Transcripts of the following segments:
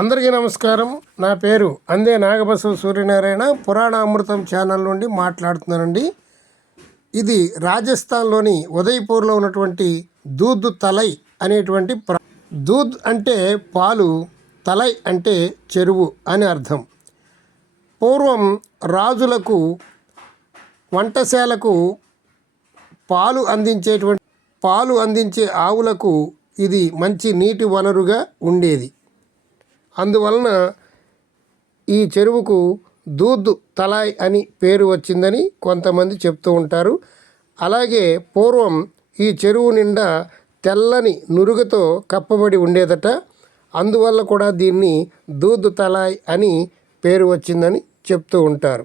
అందరికీ నమస్కారం. నా పేరు అందే నాగబసవ సూర్యనారాయణ. పురాణ అమృతం ఛానల్ నుండి మాట్లాడుతున్నానండి. ఇది రాజస్థాన్లోని ఉదయపూర్లో ఉన్నటువంటి దూద్ తలై అనేటువంటి ప్ర దూద్ అంటే పాలు తలై అంటే చెరువు అని అర్థం. పూర్వం రాజులకు వంటశాలకు పాలు అందించేటువంటి పాలు అందించే ఆవులకు ఇది మంచి నీటి వనరుగా ఉండేది. అందువలన ఈ చెరువుకు దూద్ తలాయ్ అని పేరు వచ్చిందని కొంతమంది చెప్తూ ఉంటారు. అలాగే పూర్వం ఈ చెరువు నిండా తెల్లని నురుగుతో కప్పబడి ఉండేదట. అందువల్ల కూడా దీన్ని దూద్ తలాయ్ అని పేరు వచ్చిందని చెప్తూ ఉంటారు.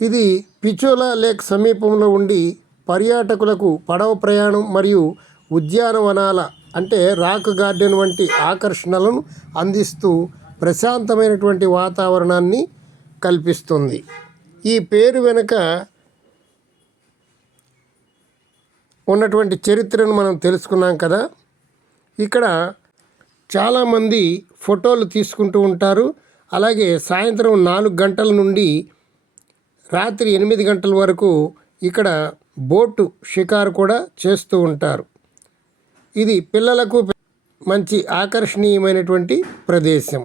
ఇది పిచోలా లేక్ సమీపంలో ఉండి పర్యాటకులకు పడవ ప్రయాణం మరియు ఉద్యానవనాల అంటే రాక్ గార్డెన్ వంటి ఆకర్షణలను అందిస్తూ ప్రశాంతమైనటువంటి వాతావరణాన్ని కల్పిస్తుంది. ఈ పేరు వెనుక ఉన్నటువంటి చరిత్రను మనం తెలుసుకున్నాం కదా. ఇక్కడ చాలామంది ఫోటోలు తీసుకుంటూ ఉంటారు. అలాగే సాయంత్రం నాలుగు గంటల నుండి రాత్రి ఎనిమిది గంటల వరకు ఇక్కడ బోటు షికారు కూడా చేస్తూ ఉంటారు. ఇది పిల్లలకు మంచి ఆకర్షణీయమైనటువంటి ప్రదేశం.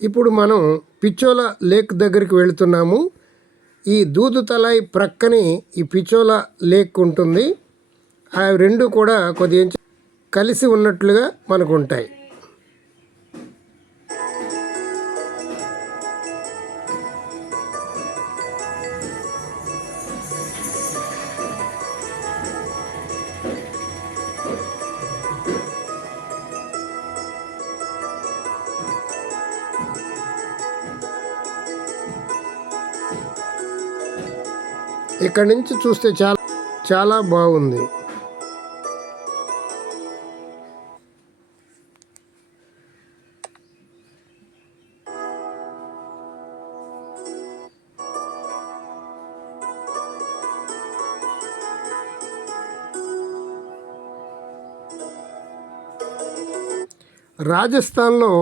ఇప్పుడు మనం పిచ్చోలా లేక్ దగ్గరికి వెళుతున్నాము. ఈ దూదు తలాయి ప్రక్కనే ఈ పిచోల లేక్ ఉంటుంది. ఆ రెండు కూడా కొద్దిగా కలిసి ఉన్నట్లుగా మనకు ఉంటాయి. ఇక్కడ నుంచి చూస్తే చాలా చాలా బాగుంది. రాజస్థాన్లో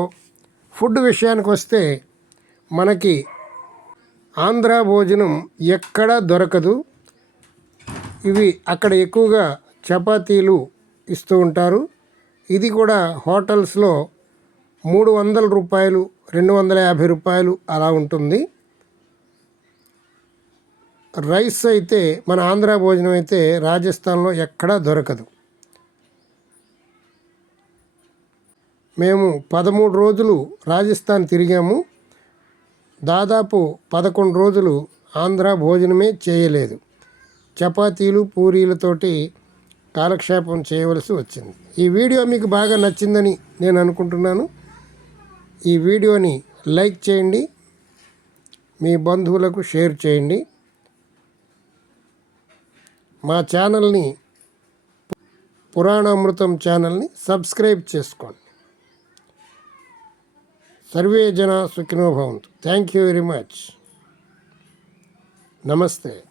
ఫుడ్ విషయానికి వస్తే మనకి ఆంధ్ర భోజనం ఎక్కడ దొరకదు. ఇవి అక్కడ ఎక్కువగా చపాతీలు ఇస్తూ ఉంటారు. ఇది కూడా హోటల్స్లో మూడు వందల రూపాయలు రెండు వందల యాభై రూపాయలు అలా ఉంటుంది. రైస్ అయితే మన ఆంధ్ర భోజనం అయితే రాజస్థాన్లో ఎక్కడా దొరకదు. మేము పదమూడు రోజులు రాజస్థాన్ తిరిగాము. దాదాపు పదకొండు రోజులు ఆంధ్ర భోజనమే చేయలేదు. చపాతీలు పూరీలతోటి కాలక్షేపం చేయవలసి వచ్చింది. ఈ వీడియో మీకు బాగా నచ్చిందని నేను అనుకుంటున్నాను. ఈ వీడియోని లైక్ చేయండి. మీ బంధువులకు షేర్ చేయండి. మా ఛానల్ని పురాణామృతం ఛానల్ని సబ్స్క్రైబ్ చేసుకోండి. సర్వే జన సుఖినో భవంతు. థ్యాంక్ యూ వెరీ మచ్ నమస్తే.